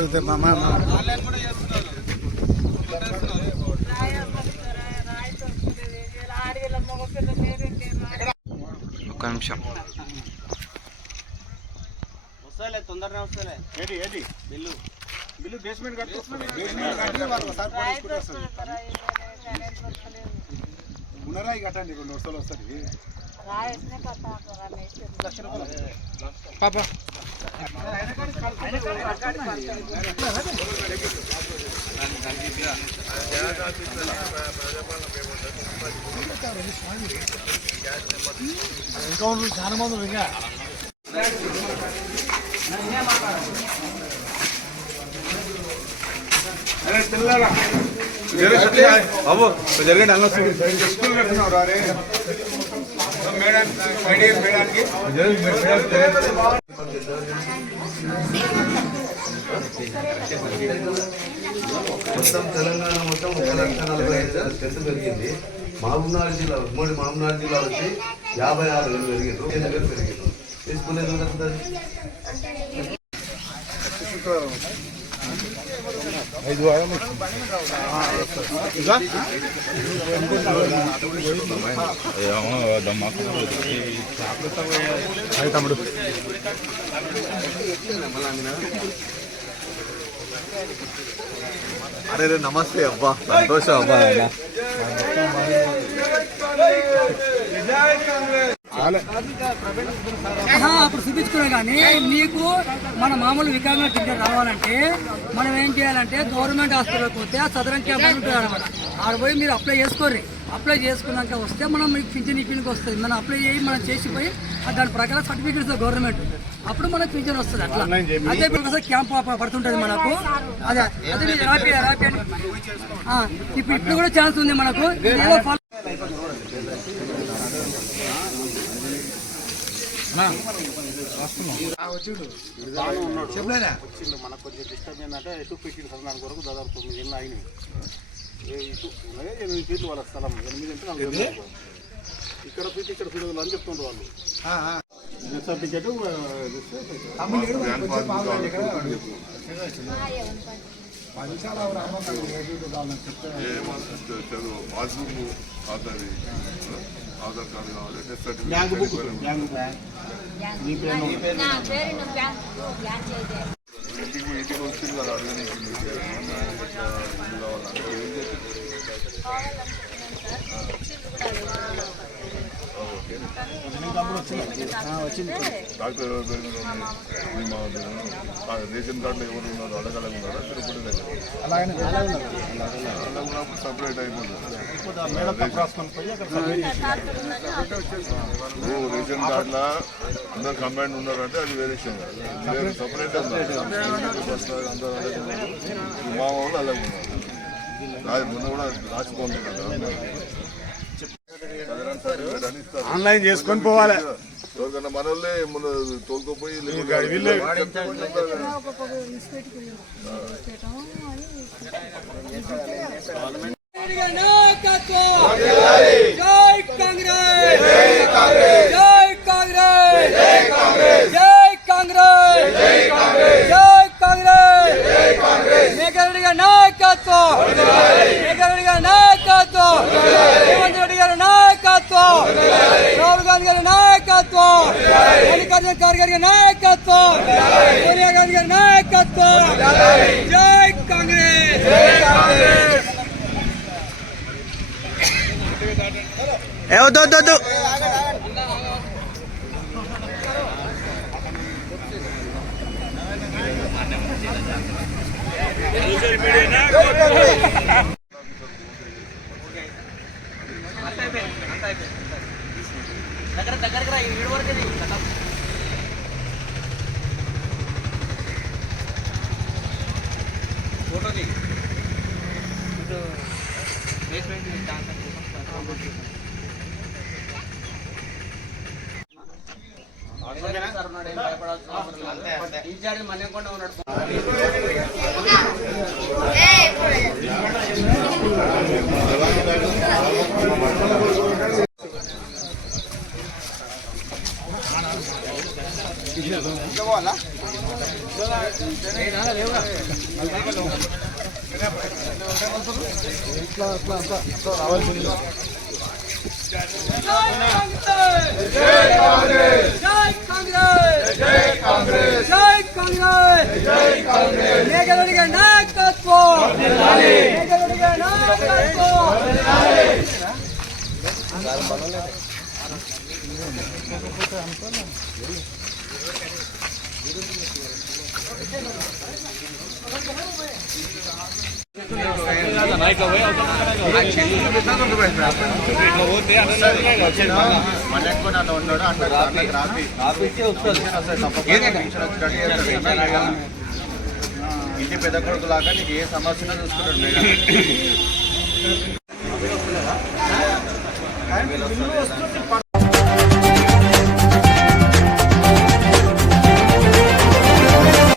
కుదిరితే మా ఒక్క నిమిషం. వస్తాలే తొందరనే వస్తాలే. ఏది ఏది? బిల్లు. బిల్లు బేస్మెంట్ పునరాయి కట్టండి కొన్ని వస్తాలు వస్తుంది. పాప. ఇంకా ఉంటుంది చాలా మంది ఇంకా బాబు జరిగండి అన్న స్కూల్ కడుతున్నావు రారే మేడానికి మొత్తం తెలంగాణ మొత్తం ఒక లక్ష నలభై ఐదు వేల స్ట్రెంత్ పెరిగింది. మహబూబ్నగర్ జిల్లా ఉమ్మడి మహబూబ్నగర్ జిల్లా వచ్చి యాభై ఆరు వేలు పెరిగింది ఒక దగ్గర పెరిగింది తీసుకునే జరుగుతుంది ఐదు వారాలు తమ్ముడు అరే రే నమస్తే అబ్బా సంతోషం అబ్బా అప్పుడు చూపించుకునే కానీ మీకు మన మామూలు వికలాంగ టికెట్ రావాలంటే మనం ఏం చేయాలంటే గవర్నమెంట్ హాస్పిటల్కి పోతే ఆ సదరన్ క్యాంప్ ఉంటుంది అనమాట ఆడ పోయి మీరు అప్లై చేసుకోర్రి. అప్లై చేసుకున్నాక వస్తే మనం మీకు పింఛన్ ఇప్పించుకు వస్తుంది. మనం అప్లై చేయి మనం చేసిపోయి దాని ప్రకారం సర్టిఫికేట్ ఇస్తుంది గవర్నమెంట్. అప్పుడు మనకు పింఛన్ వస్తుంది అట్లా. అదే ఇప్పుడు క్యాంప్ పడుతుంటుంది మనకు. అదే అదే రాపి రాపి ఇప్పుడు ఇప్పుడు కూడా ఛాన్స్ ఉంది మనకు. వచ్చిండు మనకు కొంచెం డిస్టర్బ్ ఏంటంటే ఎటు పెట్టిండు సందాని కొరకు దాదాపు తొమ్మిది ఏళ్ళు అయినాయి. ఏ ఇటు ఉన్నదే ఎనిమిది ఫీట్లు వాళ్ళ స్థలం ఎనిమిది అంటే. ఇక్కడ ఫీట్ ఇక్కడ ఫీట్ అని చెప్తుండ్రు వాళ్ళు. సర్టిఫికెట్ చెప్తే. చదువు పాస్బుక్ ఆధార్ కార్డు కావాలి డెత్ సర్టిఫికేట్ ఇంటికి ఇంటికి వచ్చింది కదా అడగడానికి కావాలంటే ఏం చేస్తుంది డాక్టర్ రేషన్ కార్డులో ఎవరు ఉన్నారు అడగలం తిరుపతి ఉన్నప్పుడు సపరేట్ అయిపోతుంది రేషన్ కార్డులో అందరు కంబైండ్ ఉన్నారంటే అది వేరే సపరేట్ అందరూ మా వాళ్ళు అలాగే ఉన్నారు కూడా కూడా రాసుకోండి ఆన్లైన్ చేసుకొని పోవాలి ఎవరికన్నా మనల్ని మన కాంగ్రెస్ कार्य कार्यकारी नायकत्व! सोनिया गांधी का नायकत्व जय कांग्रेस తీసుకొని ఇటు బేస్మెంట్ డాన్స్ ఇన్ఛార్జ్ మన్యంకొండ ఉన్నాడు. పోవాలా లేవురా జై కాంగ్రెస్ మేఘలుడిగా నాయకత్వం మేఘలుడిగా ఇంటి పెద్ద కొడుకు లాగా నీకు ఏ సమస్య చూసుకుంటాడు